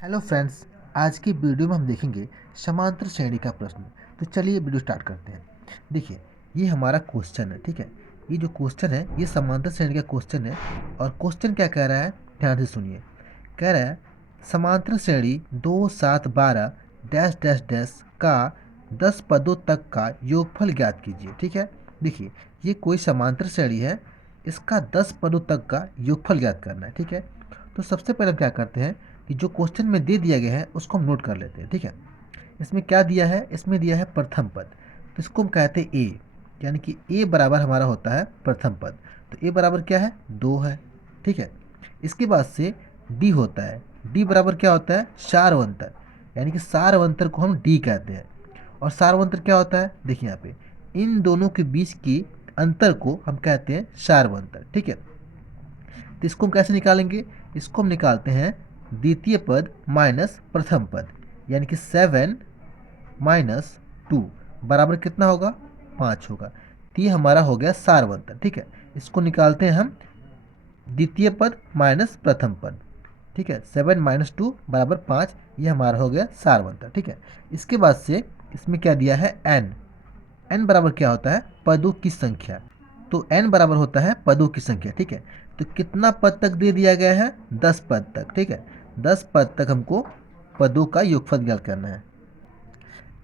Hello friends. आज की video में हम देखेंगे समांतर श्रेणी का प्रश्न। तो चलिए वीडियो स्टार्ट करते हैं। देखिए, ये हमारा क्वेश्चन है। ठीक है, ये जो क्वेश्चन है ये समांतर श्रेणी का क्वेश्चन है। और क्वेश्चन क्या कह रहा है, ध्यान से सुनिए। कह रहा है समांतर श्रेणी 2 7 12 डैश डैश डैश का 10 पदों तक का योगफल ज्ञात कीजिए। ठीक है, देखिए ये कोई समांतर श्रेणी है, इसका 10 पदों तक का योगफल ज्ञात करना है। ठीक है, तो सबसे पहले हम क्या करते हैं कि जो क्वेश्चन में दे दिया गया है उसको हम नोट कर लेते हैं। ठीक है, इसमें क्या दिया है, इसमें दिया है प्रथम पद, तो इसको हम कहते हैं ए, यानी कि ए बराबर हमारा होता है प्रथम पद। तो ए बराबर क्या है, 2 है। ठीक है, इसके बाद से डी होता है, डी बराबर क्या होता है, सारवंतर, यानी कि सारवंतर को हम डी कहते हैं। और सारवंतर क्या होता है, देखिए यहाँ पे इन दोनों के बीच की अंतर को हम कहते हैं सारवंतर। ठीक है, तो इसको हम कैसे निकालेंगे, इसको हम निकालते हैं द्वितीय पद माइनस प्रथम पद, यानी कि 7 माइनस 2 बराबर कितना होगा, 5 होगा। तो ये हमारा हो गया सारवंतर। ठीक है, इसको निकालते हैं हम द्वितीय पद माइनस प्रथम पद। ठीक है, 7 माइनस 2 बराबर 5, ये हमारा हो गया सारवंतर। ठीक है, इसके बाद से इसमें क्या दिया है, एन। एन बराबर क्या होता है, पदों की संख्या। तो एन बराबर होता है पदों की संख्या। ठीक है, तो कितना पद तक दे दिया गया है, 10 पद तक। ठीक है, 10 पद तक हमको पदों का योगफल ज्ञात करना है।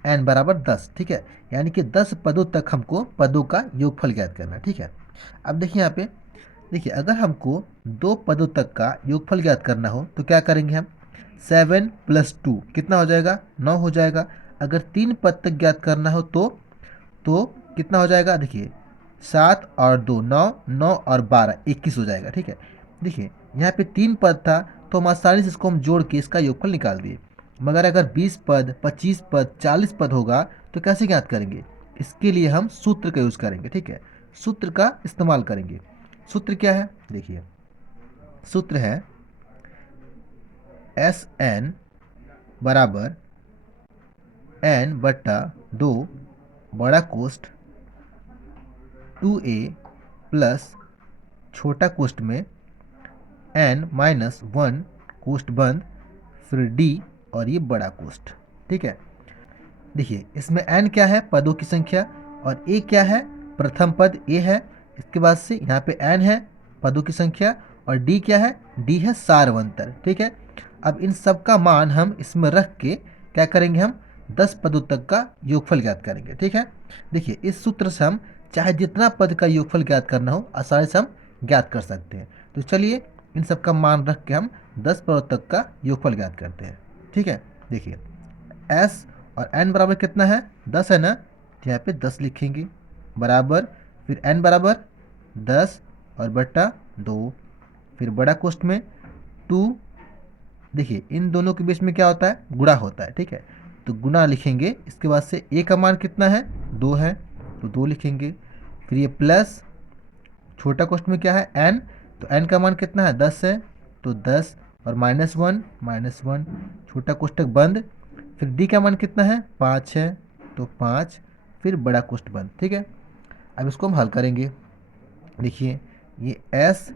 एन बराबर 10। ठीक है, यानी कि 10 पदों तक हमको पदों का योगफल ज्ञात करना है। ठीक है, अब देखिए यहाँ पे, देखिए अगर हमको 2 पदों तक का योगफल ज्ञात करना हो तो क्या करेंगे हम, 7 प्लस 2 कितना हो जाएगा, 9 हो जाएगा। अगर 3 पद तक ज्ञात करना हो तो कितना हो जाएगा, देखिए 7 और 2 9, 9 और 12 21 हो जाएगा। ठीक है, देखिए यहाँ पे 3 पद था तो हम आसानी से इसको हम जोड़ के इसका योगफल निकाल दिए। मगर अगर 20 पद, 25 पद, 40 पद होगा तो कैसे ज्ञात करेंगे, इसके लिए हम सूत्र का यूज़ करेंगे। ठीक है, सूत्र का इस्तेमाल करेंगे। सूत्र क्या है, देखिए सूत्र है एस एन बराबर एन बट्टा 2 बड़ा कोष्ठ 2a प्लस छोटा कोष्ठ में n माइनस 1 कोष्ठ बंद, फिर d और ये बड़ा कोष्ठ। ठीक है, देखिए इसमें n क्या है, पदों की संख्या, और a क्या है, प्रथम पद a है। इसके बाद से यहाँ पे n है, पदों की संख्या, और d क्या है, d है सारवंतर। ठीक है, अब इन सब का मान हम इसमें रख के क्या करेंगे, हम 10 पदों तक का योगफल ज्ञात करेंगे। ठीक है, देखिए इस सूत्र से हम चाहे जितना पद का योगफल ज्ञात करना हो आसानी से हम ज्ञात कर सकते हैं। तो चलिए इन सब का मान रख के हम 10 पदों तक का योगफल ज्ञात करते हैं। ठीक है, देखिए एस और एन बराबर कितना है, 10 है ना, तो यहाँ पे 10 लिखेंगे बराबर, फिर एन बराबर 10 और बट्टा 2, फिर बड़ा कोष्ठ में 2। देखिए इन दोनों के बीच में क्या होता है, गुणा होता है। ठीक है, तो गुणा लिखेंगे। इसके बाद से ए का मान कितना है, 2 है, तो 2 लिखेंगे। फिर ये प्लस छोटा कोष्ठ में क्या है, एन, तो एन का मान कितना है, 10 है, तो 10 और माइनस 1 छोटा कोष्ठक बंद। फिर डी का मान कितना है, 5 है, तो 5, फिर बड़ा कोष्ठ बंद। ठीक है, अब इसको हम हल करेंगे। देखिए ये एस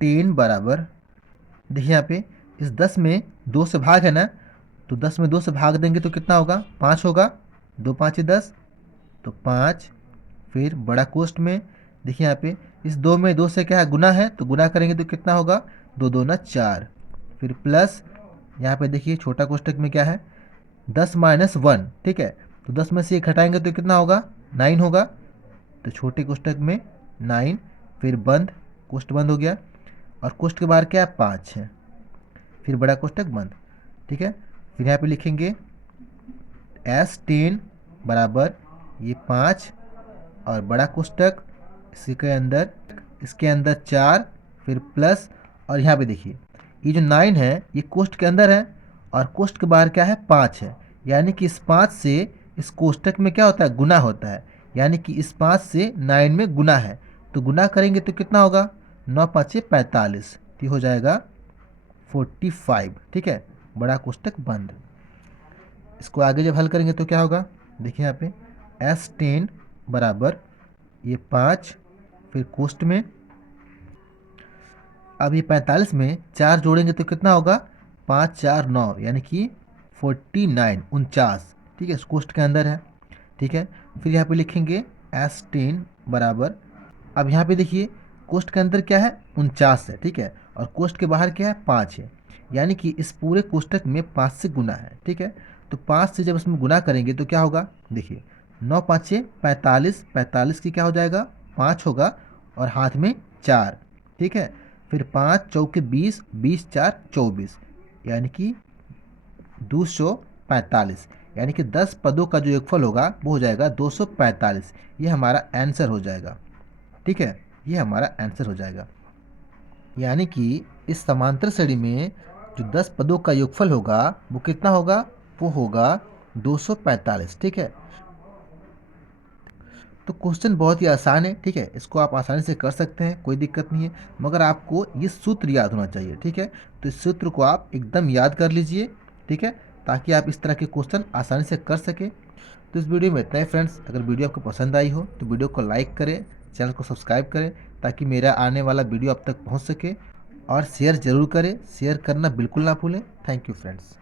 10 बराबर, देखिए यहाँ पे इस 10 में 2 से भाग है ना, तो 10 में 2 से भाग देंगे तो कितना होगा, 5 होगा, 2 5 10, तो 5। फिर बड़ा कोष्ठ में देखिए यहाँ पे इस 2 में 2 से क्या है, गुना है, तो गुना करेंगे तो कितना होगा, 2 2 ना 4, फिर प्लस यहाँ पे देखिए छोटा कोष्ठक में क्या है, 10 माइनस 1। ठीक है, तो 10 में से 1 घटाएंगे तो कितना होगा, 9 होगा, तो छोटे कोष्ठक में 9, फिर बंद, कोष्ठ बंद हो गया, और कोष्ठ के बाहर क्या है, 5 है, फिर बड़ा कोष्ठक बंद। ठीक है, फिर यहाँ पे लिखेंगे एस 10 बराबर ये 5 और बड़ा कोष्ठक इसके अंदर 4, फिर प्लस, और यहाँ पे देखिए ये जो 9 है ये कोष्ठ के अंदर है और कोष्ठ के बाहर क्या है, 5 है, यानी कि इस 5 से इस कोष्ठक में क्या होता है, गुना होता है, यानी कि इस 5 से 9 में गुना है, तो गुना करेंगे तो कितना होगा, 9 5 45, तो हो जाएगा 45। ठीक है, बड़ा कोष्ठक बंद। इसको आगे जब हल करेंगे तो क्या होगा, देखिए यहाँ पे एस 10 बराबर ये 5, फिर कोष्ठ में अब ये 45 में 4 जोड़ेंगे तो कितना होगा, 5 4 9 यानी कि 49 49, ठीक है, इस कोष्ट के अंदर है, ठीक है। फिर यहाँ पे लिखेंगे S10 बराबर, अब यहाँ पे देखिए कोष्ट के अंदर क्या है 49 है, ठीक है, और कोष्ट के बाहर क्या है 5 है, यानी कि इस पूरे कोष्टक में 5 से गुना है, ठीक है। तो 5 से जब इसमें गुना करेंगे तो क्या होगा, देखिए 9 5 45, 45 की क्या हो जाएगा 5 होगा, और हाथ में 4, ठीक है। फिर 5 चौके 20, 20 4 24, यानी कि 245, यानी कि 10 पदों का जो योगफल होगा वो हो जाएगा 245। ये हमारा आंसर हो जाएगा, ठीक है, ये हमारा आंसर हो जाएगा। यानी कि इस समांतर श्रेणी में जो 10 पदों का योगफल होगा वो कितना होगा, वो होगा 245, ठीक है। तो क्वेश्चन बहुत ही आसान है, ठीक है, इसको आप आसानी से कर सकते हैं, कोई दिक्कत नहीं है, मगर आपको ये सूत्र याद होना चाहिए, ठीक है। तो इस सूत्र को आप एकदम याद कर लीजिए, ठीक है, ताकि आप इस तरह के क्वेश्चन आसानी से कर सकें। तो इस वीडियो में इतना ही फ्रेंड्स, अगर वीडियो आपको पसंद आई हो तो वीडियो को लाइक करें, चैनल को सब्सक्राइब करें, ताकि मेरा आने वाला वीडियो आप तक पहुंच सके, और शेयर ज़रूर करें, शेयर करना बिल्कुल ना भूलें। Thank you friends.